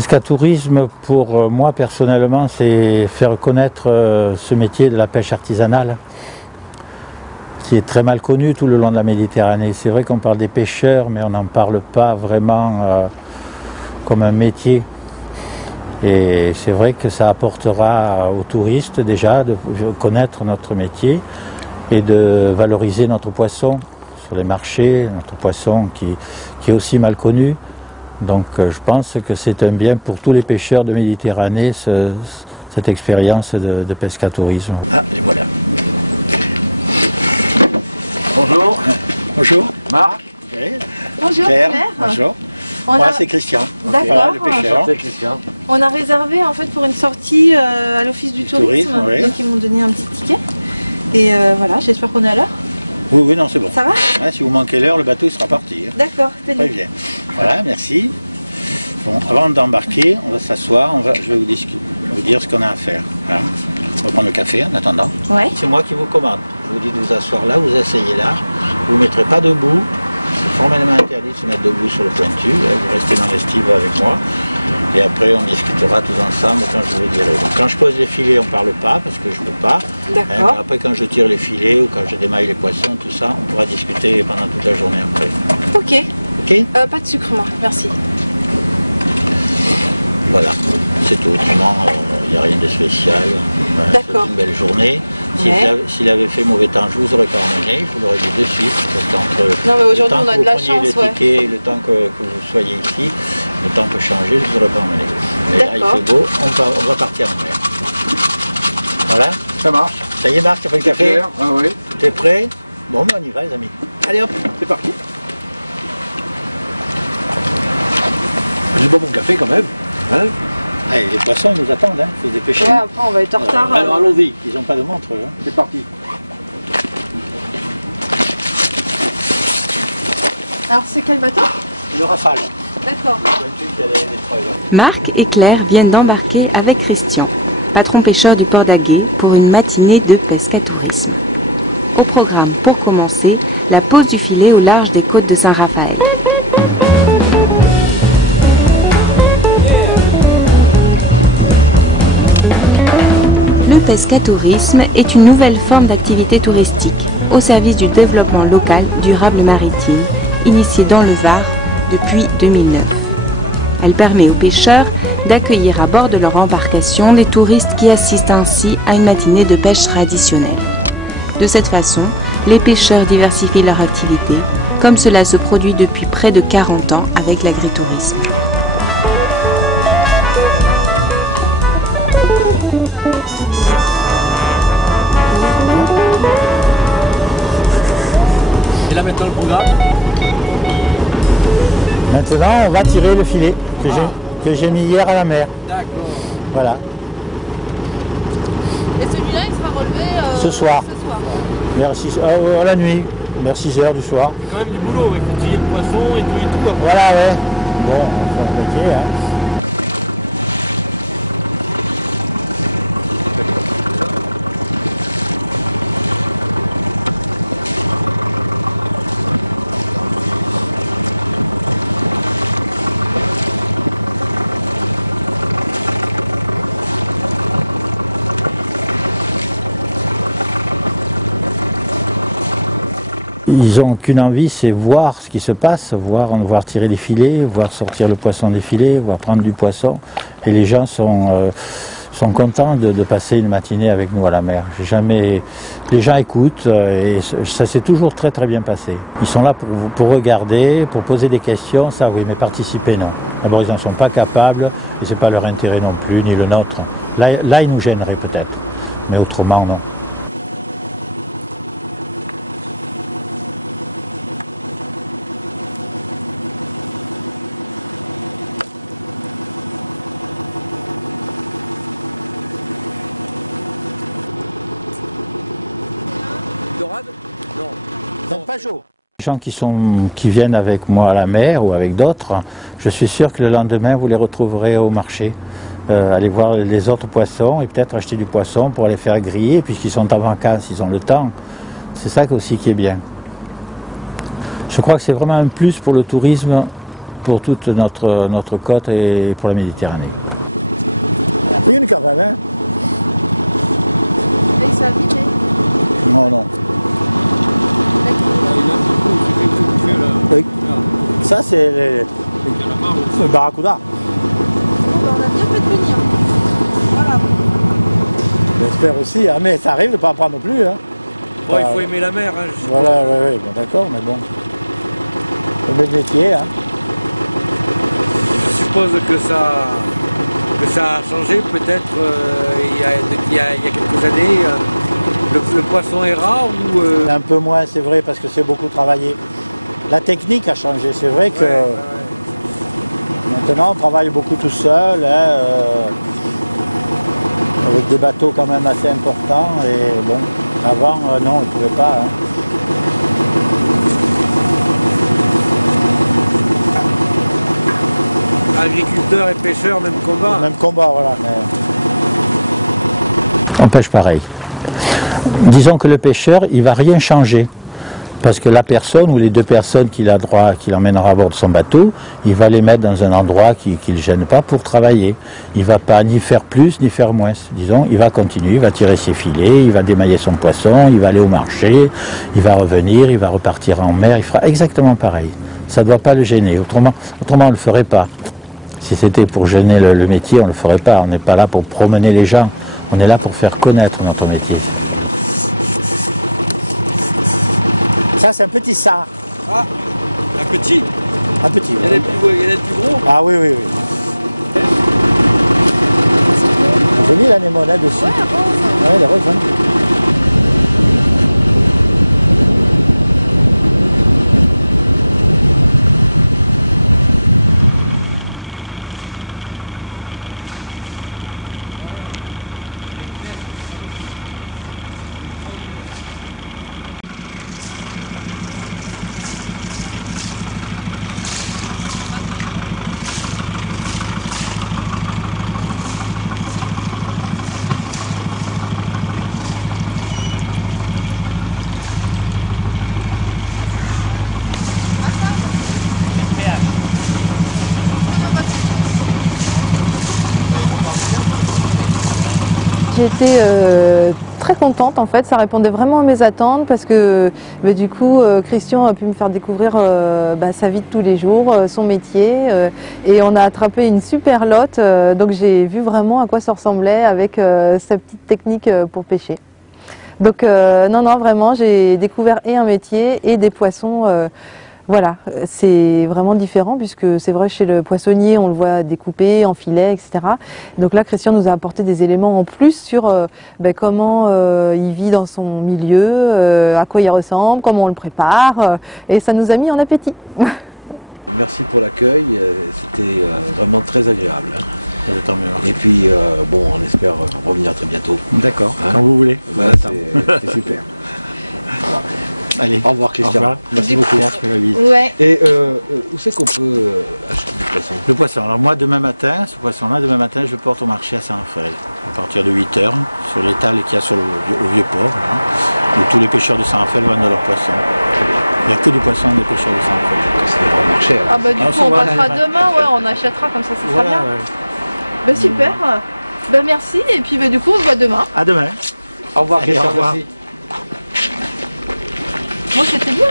Pescatourisme, pour moi personnellement, c'est faire connaître ce métier de la pêche artisanale, qui est très mal connu tout le long de la Méditerranée. C'est vrai qu'on parle des pêcheurs, mais on n'en parle pas vraiment comme un métier. Et c'est vrai que ça apportera aux touristes déjà de connaître notre métier et de valoriser notre poisson sur les marchés, notre poisson qui est aussi mal connu. Donc je pense que c'est un bien pour tous les pêcheurs de Méditerranée, cette expérience de pescatourisme. Ah, les voilà. Bonjour. Bonjour. Marc. Oui. Bonjour Claire. Claire. Bonjour. Moi c'est Christian. D'accord. Voilà, le pêcheur. C'est Christian. On a réservé en fait pour une sortie à l'office du tourisme. Oui. Donc ils m'ont donné un petit ticket. Et voilà, j'espère qu'on est à l'heure. Oui, non, c'est bon. Ça va? Ouais, si vous manquez l'heure, le bateau il sera parti. D'accord, Très tenez. bien. Voilà, merci. Bon, avant d'embarquer, on va s'asseoir, je vais vous dire ce qu'on a à faire. Voilà. On va prendre le café en attendant. Ouais. C'est moi qui vous commande. Je vous dis de vous asseoir là, vous asseyez là. Vous ne mettrez pas debout. C'est formellement interdit de se mettre debout sur le pointu. Vous restez dans l'estive avec moi. Et après, on discutera tous ensemble quand je vous dirai. Donc, quand je pose les filets, on ne parle pas parce que je ne peux pas. D'accord. Après, quand je tire les filets ou quand je démaille les poissons, tout ça, on pourra discuter pendant toute la journée après. Ok. Ok? Pas de sucre, moi. Merci. Voilà, c'est tout. Autrement, il n'y a rien de spécial. Voilà, D'accord. c'est une belle journée. S'il avait fait mauvais temps, je vous aurais pas emmené, je vous l'aurais dit de suite. Parce qu'entre Non, mais aujourd'hui, le temps on a que de la vous preniez chance, le ouais. ticket, le temps que vous soyez ici, le temps peut changer, je ne vous aurais pas emmené. Mais là, il D'accord. fait beau, on va partir en mer. Voilà. Ça marche. Ça y est, Marc, tu as fait le café? Claire. Ah oui. Tout est prêt? Bon, ben on y va, les amis. Allez hop, C'est parti. J'ai pas mon café quand même. Hein? allez, les poissons nous attendent, hein. Il faut se dépêcher. Ouais, après, on va être en retard. Alors, allons-y, ils n'ont pas de montre, hein. C'est parti. Alors, c'est quel bateau? Le Rafale. D'accord. Marc et Claire viennent d'embarquer avec Christian, patron pêcheur de Port d'Aguet, pour une matinée de pescatourisme. Au programme, pour commencer, la pose du filet au large des côtes de Saint-Raphaël. Le pescatourisme est une nouvelle forme d'activité touristique au service du développement local durable maritime, initiée dans le Var depuis 2009. Elle permet aux pêcheurs d'accueillir à bord de leur embarcation des touristes qui assistent ainsi à une matinée de pêche traditionnelle. De cette façon, les pêcheurs diversifient leur activité, comme cela se produit depuis près de 40 ans avec l'agritourisme. Et là maintenant le programme. Maintenant, on va tirer le filet que j'ai mis hier à la mer. D'accord. Voilà, Et celui-là, il sera relevé ce soir, à la nuit, vers 6 h du soir. Quand même du boulot, il faut tirer le poisson et tout après. Voilà, ouais. Bon, on fait un métier, hein. Ils n'ont qu'une envie, c'est voir ce qui se passe, voir tirer des filets, voir sortir le poisson des filets, voir prendre du poisson. Et les gens sont contents de passer une matinée avec nous à la mer. Les gens écoutent et ça s'est toujours très très bien passé. Ils sont là pour regarder, pour poser des questions, ça oui, mais participer non. D'abord ils n'en sont pas capables et c'est pas leur intérêt non plus, ni le nôtre. Là ils nous gêneraient peut-être, mais autrement non. Dorade? Non. Donc pas chaud. Les gens qui viennent avec moi à la mer ou avec d'autres, je suis sûr que le lendemain vous les retrouverez au marché. Aller voir les autres poissons et peut-être acheter du poisson pour les faire griller puisqu'ils sont en vacances, ils ont le temps. C'est ça aussi qui est bien. Je crois que c'est vraiment un plus pour le tourisme pour toute notre côte et pour la Méditerranée. Il y a pris une quand même, hein? Mais ça a vidé. Non, non. Oui. Ça, c'est le barracuda. On a bien fait de venir. Voilà. J'espère aussi, hein, mais ça arrive de ne pas en prendre non plus. Hein. Bon, il faut aimer la mer. Hein, voilà, oui, bon, d'accord, mais bon. C'est le métier. Hein. Je suppose que ça a changé peut-être il y a quelques années. Le poisson est rare ou... Un peu moins, c'est vrai, parce que c'est beaucoup travaillé. La technique a changé, c'est vrai que maintenant on travaille beaucoup tout seul, hein, avec des bateaux quand même assez importants, et bon, avant, non, on ne pouvait pas. Hein. Agriculteurs et pêcheurs, même combat. Même combat, voilà. Mais... on pêche pareil. Disons que le pêcheur, il ne va rien changer. Parce que la personne ou les deux personnes qu'il emmènera à bord de son bateau, il va les mettre dans un endroit qui ne le gêne pas pour travailler. Il ne va pas ni faire plus ni faire moins. Disons, il va continuer, il va tirer ses filets, il va démailler son poisson, il va aller au marché, il va revenir, il va repartir en mer, il fera exactement pareil. Ça ne doit pas le gêner, autrement on ne le ferait pas. Si c'était pour gêner le métier, on ne le ferait pas. On n'est pas là pour promener les gens, on est là pour faire connaître notre métier. Ça, c'est un petit sard. Ah, un petit. Un petit, Il y en a des plus gros. Ah oui, oui, oui. Jolie l'anémone là dessus. Ouais, rose. Ouais, la rose, hein. J'étais très contente en fait, ça répondait vraiment à mes attentes parce que du coup Christian a pu me faire découvrir sa vie de tous les jours, son métier et on a attrapé une super lotte donc j'ai vu vraiment à quoi ça ressemblait avec sa petite technique pour pêcher. Donc non vraiment j'ai découvert et un métier et des poissons. Voilà, c'est vraiment différent puisque c'est vrai chez le poissonnier on le voit découpé en filets, etc. Donc là Christian nous a apporté des éléments en plus sur comment il vit dans son milieu, à quoi il ressemble, comment on le prépare et ça nous a mis en appétit. Merci pour l'accueil, c'était vraiment très agréable. Hein. Tant mieux. Et puis bon, on espère revenir très bientôt. D'accord, hein, quand vous voulez. Voilà, c'est super. Voilà. Allez, au revoir Christian. Au revoir. Merci beaucoup. Ouais. Et où c'est qu'on peut acheter du poisson? Le poisson, alors moi demain matin, ce poisson-là, demain matin je le porte au marché à Saint-Raphaël, à partir de 8h, sur l'étal qu'il y a au Vieux-Port, là, où tous les pêcheurs de Saint-Raphaël vendent leurs poissons. Il n'y a que du poisson des pêcheurs de Saint-Raphaël. C'est vraiment cher. Ah bah du coup on passera demain, ouais, on achètera comme ça sera bien. Ouais. Super, merci et puis du coup on se voit demain. À demain. Au revoir Christian, au revoir. merci. Moi c'était bien.